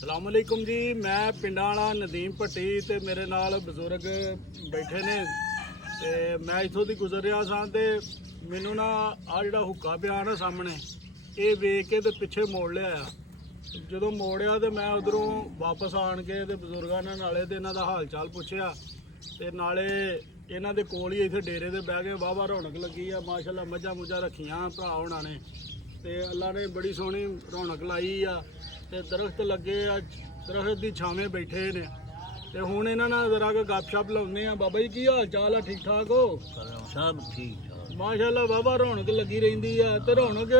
ਸਲਾਮੁਅਲੈकुम जी। मैं पिंडां वाला नदीम भट्टी ते मेरे नाल बजुर्ग बैठे ने ते मैं इत्थों दी गुजर रहा सां ते मैनू ना आ जिहड़ा हुक्का पिया ना सामने ये वेख के ते पिछे मोड़ लिया। ਜਦੋਂ ਮੋੜਿਆ ਤੇ ਮੈਂ ਉਧਰੋਂ ਵਾਪਸ ਆਣ ਕੇ ਤੇ ਬਜ਼ੁਰਗਾਂ ਨਾਲ ਨਾਲੇ ਤੇ ਇਹਨਾਂ ਦਾ ਹਾਲ ਚਾਲ ਪੁੱਛਿਆ ਤੇ ਨਾਲੇ ਇਹਨਾਂ ਦੇ ਕੋਲ ਹੀ ਇੱਥੇ ਡੇਰੇ ਤੇ ਬਹਿ ਕੇ ਵਾਹਵਾ ਰੌਣਕ ਲੱਗੀ ਆ। ਮਾਸ਼ਾਅੱਲਾ ਮੱਝਾਂ ਮੁੱਝਾਂ ਰੱਖੀਆਂ ਭਰਾ ਹੋਣਾ ਨੇ ਤੇ ਅੱਲਾ ਨੇ ਬੜੀ ਸੋਹਣੀ ਰੌਣਕ ਲਾਈ ਆ ਤੇ ਦਰਖਤ ਲੱਗੇ ਆ, ਦਰਖਤ ਦੀ ਛਾਵੇਂ ਬੈਠੇ ਨੇ ਤੇ ਹੁਣ ਇਹਨਾਂ ਨਾਲ ਜ਼ਰਾ ਕੁ ਗੱਪਸ਼ਪ ਲਾਉਂਦੇ ਆ। ਬਾਬਾ ਜੀ ਕੀ ਹਾਲ ਚਾਲ ਆ? ਠੀਕ ਠਾਕ ਹੋ? ਸਭ ਠੀਕ ਠਾਕ ਮਾਸ਼ਾਅੱਲਾ ਵਾਹਵਾ ਰੌਣਕ ਲੱਗੀ ਰਹਿੰਦੀ ਆ। ਤੇ ਰੌਣਕ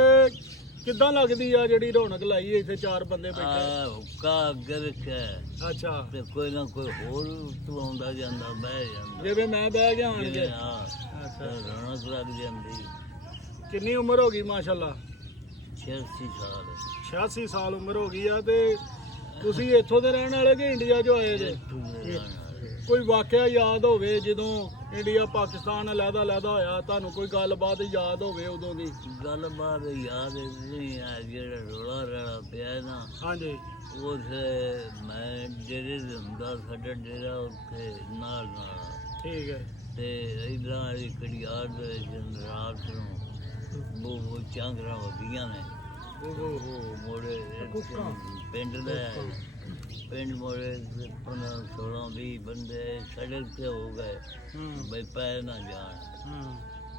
ਕਿੱਦਾਂ ਲੱਗਦੀ ਆ ਜਿਹੜੀ ਰੌਣਕ ਲਾਈ ਇੱਥੇ ਚਾਰ ਬੰਦੇ ਬੈਠੇ? ਹੁੱਕਾ ਅੱਗੇ ਰੱਖਿਆ ਅੱਛਾ ਤੇ ਕੋਈ ਨਾ ਕੋਈ ਹੋਰ ਤੂੰ ਆਉਂਦਾ ਜਾਂਦਾ ਬਹਿ ਜਾਂਦਾ ਜਿਵੇਂ ਮੈਂ ਬਹਿ ਗਿਆ ਆਣ ਕੇ। ਹਾਂ ਅੱਛਾ ਰੌਣਕ ਲੱਗ ਜਾਂਦੀ। ਕਿੰਨੀ ਉਮਰ ਹੋ ਗਈ? ਮਾਸ਼ਾਅੱਲਾ 86 ਸਾਲ 86 ਸਾਲ ਉਮਰ ਹੋ ਗਈ ਆ। ਤੇ ਤੁਸੀਂ ਇੱਥੋਂ ਦੇ ਰਹਿਣ ਵਾਲੇ ਕਿ ਇੰਡੀਆ 'ਚੋਂ ਆਏ ਜੇ? ਕੋਈ ਵਾਕਿਆ ਯਾਦ ਹੋਵੇ ਜਦੋਂ ਇੰਡੀਆ ਪਾਕਿਸਤਾਨ ਅਲੱਗ-ਅਲੱਗ ਹੋਇਆ, ਤੁਹਾਨੂੰ ਕੋਈ ਗੱਲਬਾਤ ਯਾਦ ਹੋਵੇ ਉਦੋਂ ਦੀ? ਗੱਲਬਾਤ ਯਾਦ ਨਹੀਂ ਆ ਜਿਹੜਾ ਰੋਲਾ ਰੜਾ ਪਿਆ ਨਾ। ਹਾਂਜੀ ਉਸ ਮੈਂ ਡੇਰੇ ਦੇ ਹੁੰਦਾ, ਸਾਡਾ ਡੇਰਾ ਉੱਥੇ ਨਾਲ ਠੀਕ ਹੈ। ਤੇ ਇਦਾਂ ਵਾਲੀ ਕੜੀਆਰ ਦੇ ਵਿੱਚ ਰਾਤ ਨੂੰ ਬਹੁਤ ਚਾਂਗਰਾਂ ਹੁੰਦੀਆਂ ਨੇ। ਉਹ ਮੋੜੇ ਪਿੰਡ ਦਾ ਪਿੰਡ ਮੋੜੇ 15-16-20 ਬੰਦੇ ਸੜਕ ਤੇ ਹੋ ਗਏ ਬਈ ਪੈਰ ਨਾ ਜਾਣ।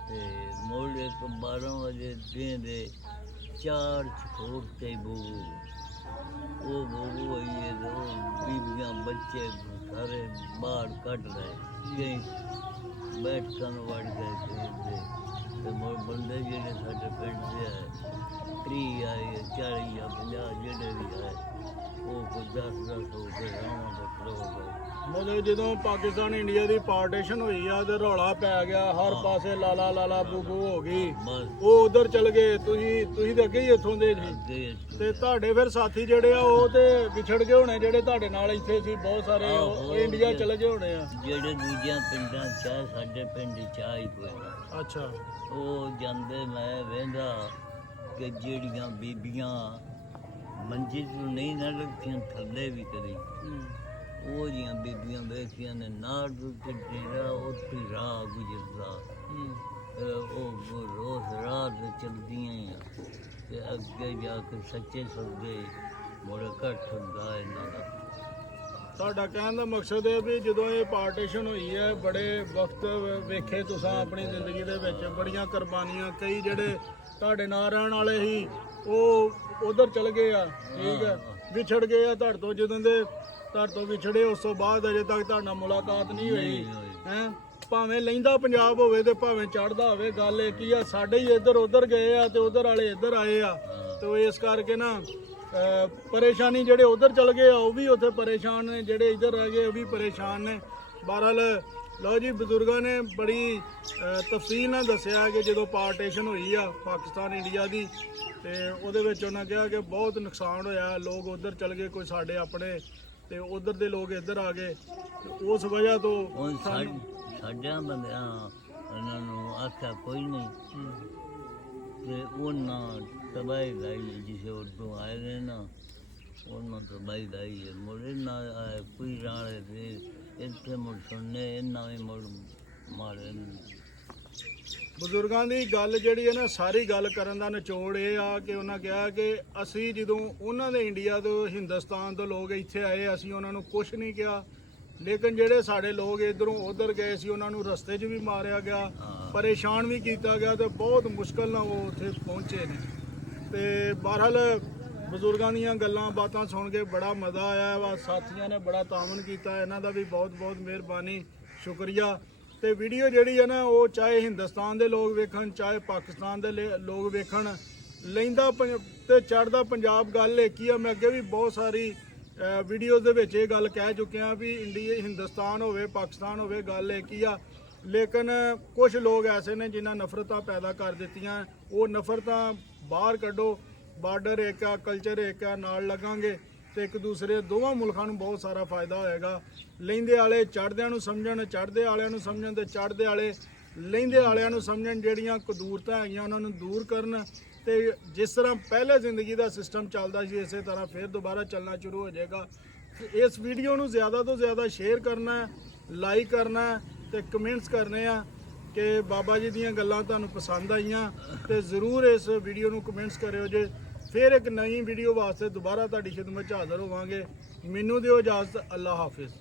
ਤੇ ਮੋੜੇ 12 ਵਜੇ ਦਿਨ ਦੇ 4 ਛੋੜ ਤੇ ਬੋਗੂ ਉਹ ਬੋਗੂ ਹੋਈ ਬੀਬੀਆਂ ਬੱਚੇ ਸਾਰੇ ਬਾਹਰ ਕੱਢ ਰਹੇ ਕਈ ਬੈਠਕਾਂ ਵੜ ਗਏ ਤੇ ਮੋੜ ਬੰਦੇ ਜਿਹੜੇ ਸਾਡੇ ਪਿੰਡ ਦੇ ਹੈ 30 ਆਏ 40 ਜਾਂ 50 ਜਿਹੜੇ ਵੀ ਹੈ ਉਹ ਕੋਈ 10-10 ਹੋ ਕੇ ਰਹਿਣਾ ਬੱਕਰ ਹੋ ਗਏ। ਮਤਲਬ ਜਦੋਂ ਪਾਕਿਸਤਾਨ ਇੰਡੀਆ ਦੀ ਪਾਰਟੀਸ਼ਨ ਹੋਈ ਆ ਤੇ ਰੌਲਾ ਪੈ ਗਿਆ, ਹਰ ਪਾਸੇ ਲਾਲਾ ਲਾਲਾ ਬੂਬੂ ਹੋ ਗਈ, ਉਹ ਉਧਰ ਚਲ ਗਏ। ਤੁਸੀਂ ਤੇ ਅੱਗੇ ਹੀ ਇੱਥੋਂ ਦੇ ਸੀ ਤੇ ਤੁਹਾਡੇ ਫਿਰ ਸਾਥੀ ਜਿਹੜੇ ਆ ਉਹ ਤੇ ਵਿਛੜ ਗਏ ਹੋਣੇ, ਜਿਹੜੇ ਤੁਹਾਡੇ ਨਾਲ ਇੱਥੇ ਸੀ ਬਹੁਤ ਸਾਰੇ ਉਹ ਇੰਡੀਆ ਚਲੇ ਗਏ ਹੋਣੇ ਆ। ਜਿਹੜੇ ਦੂਜਿਆਂ ਪਿੰਡਾਂ ਚਾਹ ਸਾਡੇ ਪਿੰਡ ਚਾਹ ਹੀ ਕੋਈ ਨਾ। ਅੱਛਾ ਉਹ ਜਾਂਦੇ ਮੈਂ ਵੇਂਦਾ ਕਿ ਜਿਹੜੀਆਂ ਬੀਬੀਆਂ ਮੰਜੀ ਤੋਂ ਨਹੀਂ ਨਾ ਰੱਖੀਆਂ ਥੱਲੇ ਵੀ ਕਰੀ ਉਹ ਜੀਆਂ ਬੀਬੀਆਂ ਵੇਖੀਆਂ ਨੇ ਨਾੜ ਤੇ ਡੇਰਾ ਉੱਥੇ ਰਾਹ ਗੁਜ਼ਰਦਾ ਉਹ ਰੋਜ਼ ਰਾਤ ਚਲਦੀਆਂ ਆ ਤੇ ਅੱਗੇ ਜਾ ਕੇ ਸੱਚੇ ਸੌਦੇ ਮੁੜ ਇਕੱਠ ਹੁੰਦਾ ਇਹਨਾਂ ਦਾ। ਤੁਹਾਡਾ ਕਹਿਣ ਦਾ ਮਕਸਦ ਹੈ ਵੀ ਜਦੋਂ ਇਹ ਪਾਰਟੀਸ਼ਨ ਹੋਈ ਹੈ ਬੜੇ ਵਕਤ ਵੇਖੇ ਤੁਸੀਂ ਆਪਣੀ ਜ਼ਿੰਦਗੀ ਦੇ ਵਿੱਚ, ਬੜੀਆਂ ਕੁਰਬਾਨੀਆਂ, ਕਈ ਜਿਹੜੇ ਤੁਹਾਡੇ ਨਾਲ ਰਹਿਣ ਵਾਲੇ ਸੀ ਉਹ ਉਧਰ ਚਲ ਗਏ ਆ, ਠੀਕ ਹੈ, ਵਿਛੜ ਗਏ ਆ ਤੁਹਾਡੇ ਤੋਂ। ਜਦੋਂ ਦੇ ਤੁਹਾਡੇ ਤੋਂ ਵਿਛੜੇ ਉਸ ਤੋਂ ਬਾਅਦ ਅਜੇ ਤੱਕ ਤੁਹਾਡੇ ਨਾਲ ਮੁਲਾਕਾਤ ਨਹੀਂ ਹੋਈ ਹੈ। ਭਾਵੇਂ ਲਹਿੰਦਾ ਪੰਜਾਬ ਹੋਵੇ ਤੇ ਭਾਵੇਂ ਚੜ੍ਹਦਾ ਹੋਵੇ, ਗੱਲ ਇਹ ਕੀ ਆ ਸਾਡੇ ਹੀ ਇੱਧਰ ਉੱਧਰ ਗਏ ਆ ਤੇ ਉਧਰ ਵਾਲੇ ਇੱਧਰ ਆਏ ਆ ਤੇ ਇਸ ਕਰਕੇ ਨਾ ਪਰੇਸ਼ਾਨੀ ਜਿਹੜੇ ਉਧਰ ਚਲ ਗਏ ਆ ਉਹ ਵੀ ਉੱਥੇ ਪਰੇਸ਼ਾਨ ਨੇ, ਜਿਹੜੇ ਇੱਧਰ ਰਹਿ ਗਏ ਉਹ ਵੀ ਪਰੇਸ਼ਾਨ ਨੇ। ਬਹਰਹਾਲ ਲਓ ਜੀ, ਬਜ਼ੁਰਗਾਂ ਨੇ ਬੜੀ ਤਫਸੀਲ ਨਾਲ ਦੱਸਿਆ ਕਿ ਜਦੋਂ ਪਾਰਟੀਸ਼ਨ ਹੋਈ ਆ ਪਾਕਿਸਤਾਨ ਇੰਡੀਆ ਦੀ ਤੇ ਉਹਦੇ ਵਿੱਚ ਉਹਨਾਂ ਕਿਹਾ ਕਿ ਬਹੁਤ ਨੁਕਸਾਨ ਹੋਇਆ, ਲੋਕ ਉਧਰ ਚਲ ਗਏ, ਕੋਈ ਸਾਡੇ ਆਪਣੇ ਤੇ ਉਧਰ ਦੇ ਲੋਕ ਇੱਧਰ ਆ ਗਏ। ਉਸ ਵਜ੍ਹਾ ਤੋਂ ਸਾਡਿਆਂ ਬੰਦਿਆਂ ਉਹਨਾਂ ਨੂੰ ਆਖਿਆ ਕੋਈ ਨਹੀਂ ਤੇ ਉਹਨਾਂ ਤਬਾਹੀ ਲਾਈ ਜਿਸੇ ਉਦੋਂ ਆਏ ਨੇ ਨਾ ਉਹਨਾਂ ਤਬਾਹੀ ਲਾਈ ਹੈ। ਮੁੜੇ ਨਾ ਕੋਈ ਰਾਣੇ ਦੇ ਇੱਥੇ ਮੁੜ ਸੁਣਨੇ ਇਹਨਾਂ ਵੀ ਮੁੜ ਮਾਰੇ। ਬਜ਼ੁਰਗਾਂ ਦੀ ਗੱਲ ਜਿਹੜੀ ਹੈ ਨਾ, ਸਾਰੀ ਗੱਲ ਕਰਨ ਦਾ ਨਿਚੋੜ ਇਹ ਆ ਕਿ ਉਹਨਾਂ ਕਿਹਾ ਕਿ ਅਸੀਂ ਜਦੋਂ ਉਹਨਾਂ ਦੇ ਇੰਡੀਆ ਤੋਂ ਹਿੰਦੁਸਤਾਨ ਤੋਂ ਲੋਕ ਇੱਥੇ ਆਏ ਅਸੀਂ ਉਹਨਾਂ ਨੂੰ ਕੁਛ ਨਹੀਂ ਕਿਹਾ, ਲੇਕਿਨ ਜਿਹੜੇ ਸਾਡੇ ਲੋਕ ਇੱਧਰੋਂ ਉੱਧਰ ਗਏ ਸੀ ਉਹਨਾਂ ਨੂੰ ਰਸਤੇ 'ਚ ਵੀ ਮਾਰਿਆ ਗਿਆ, ਪਰੇਸ਼ਾਨ ਵੀ ਕੀਤਾ ਗਿਆ ਤੇ ਬਹੁਤ ਮੁਸ਼ਕਲ ਨਾਲ ਉਹ ਉੱਥੇ ਪਹੁੰਚੇ ਨੇ। ਤੇ ਬਹਰਹਾਲ ਬਜ਼ੁਰਗਾਂ ਦੀਆਂ ਗੱਲਾਂ ਬਾਤਾਂ ਸੁਣ ਕੇ ਬੜਾ ਮਜ਼ਾ ਆਇਆ ਵਾ। ਸਾਥੀਆਂ ਨੇ ਬੜਾ ਤਾਮਨ ਕੀਤਾ, ਇਹਨਾਂ ਦਾ ਵੀ ਬਹੁਤ ਬਹੁਤ ਮਿਹਰਬਾਨੀ, ਸ਼ੁਕਰੀਆ। ਤੇ ਵੀਡੀਓ ਜਿਹੜੀ ਹੈ ਨਾ ਉਹ ਚਾਹੇ ਹਿੰਦੁਸਤਾਨ ਦੇ ਲੋਕ ਵੇਖਣ ਚਾਹੇ ਪਾਕਿਸਤਾਨ ਦੇ ਲੋਕ ਵੇਖਣ, ਲਹਿੰਦਾ ਤੇ ਚੜ੍ਹਦਾ ਪੰਜਾਬ ਗੱਲ ਇੱਕ ਹੀ ਆ। ਮੈਂ ਅੱਗੇ ਵੀ ਬਹੁਤ ਸਾਰੀ ਵੀਡੀਓਜ਼ ਦੇ ਵਿੱਚ ਇਹ ਗੱਲ ਕਹਿ ਚੁੱਕਿਆ ਵੀ ਇੰਡੀਆ ਹਿੰਦੁਸਤਾਨ ਹੋਵੇ ਪਾਕਿਸਤਾਨ ਹੋਵੇ ਗੱਲ ਇੱਕ ਹੀ ਆ, ਲੇਕਿਨ ਕੁਝ ਲੋਕ ਐਸੇ ਨੇ ਜਿਨ੍ਹਾਂ ਨਫ਼ਰਤਾਂ ਪੈਦਾ ਕਰ ਦਿੱਤੀਆਂ। ਉਹ ਨਫ਼ਰਤਾਂ ਬਾਹਰ ਕੱਢੋ, ਬਾਰਡਰ ਇੱਕ ਆ, ਕਲਚਰ ਇੱਕ ਆ, ਨਾਲ ਲੱਗਾਂਗੇ ਤੇ ਇੱਕ ਦੂਸਰੇ ਦੋਵਾਂ ਮੁਲਕਾਂ ਨੂੰ ਬਹੁਤ ਸਾਰਾ ਫਾਇਦਾ ਹੋਏਗਾ। ਲਹਿੰਦੇ ਵਾਲੇ ਚੜ੍ਹਦਿਆਂ ਨੂੰ ਸਮਝਣ, ਚੜ੍ਹਦੇ ਵਾਲਿਆਂ ਨੂੰ ਸਮਝਣ ਤੇ ਚੜ੍ਹਦੇ ਵਾਲੇ ਲਹਿੰਦੇ ਵਾਲਿਆਂ ਨੂੰ ਸਮਝਣ, ਜਿਹੜੀਆਂ ਕਦੂਰਤਾਂ ਹੈਗੀਆਂ ਉਹਨਾਂ ਨੂੰ ਦੂਰ ਕਰਨ ਤੇ ਜਿਸ ਤਰ੍ਹਾਂ ਪਹਿਲੇ ਜ਼ਿੰਦਗੀ ਦਾ ਸਿਸਟਮ ਚੱਲਦਾ ਸੀ ਇਸੇ ਤਰ੍ਹਾਂ ਫਿਰ ਦੁਬਾਰਾ ਚੱਲਣਾ ਸ਼ੁਰੂ ਹੋ ਜਾਏਗਾ। ਇਸ ਵੀਡੀਓ ਨੂੰ ਜ਼ਿਆਦਾ ਤੋਂ ਜ਼ਿਆਦਾ ਸ਼ੇਅਰ ਕਰਨਾ ਹੈ, ਲਾਈਕ ਕਰਨਾ ਹੈ ਤੇ ਕਮੈਂਟਸ ਕਰਨੇ ਆ ਕਿ ਬਾਬਾ ਜੀ ਦੀਆਂ ਗੱਲਾਂ ਤੁਹਾਨੂੰ ਪਸੰਦ ਆਈਆਂ ਤੇ ਜ਼ਰੂਰ ਇਸ ਵੀਡੀਓ ਨੂੰ ਕਮੈਂਟਸ ਕਰਿਓ ਜੇ। ਫਿਰ ਇੱਕ ਨਵੀਂ ਵੀਡੀਓ ਵਾਸਤੇ ਦੁਬਾਰਾ ਤੁਹਾਡੀ ਖਿਦਮਤ 'ਚ ਹਾਜ਼ਰ ਹੋਵਾਂਗੇ। ਮੈਨੂੰ ਦਿਓ ਇਜਾਜ਼ਤ। ਅੱਲਾ ਹਾਫਿਜ਼।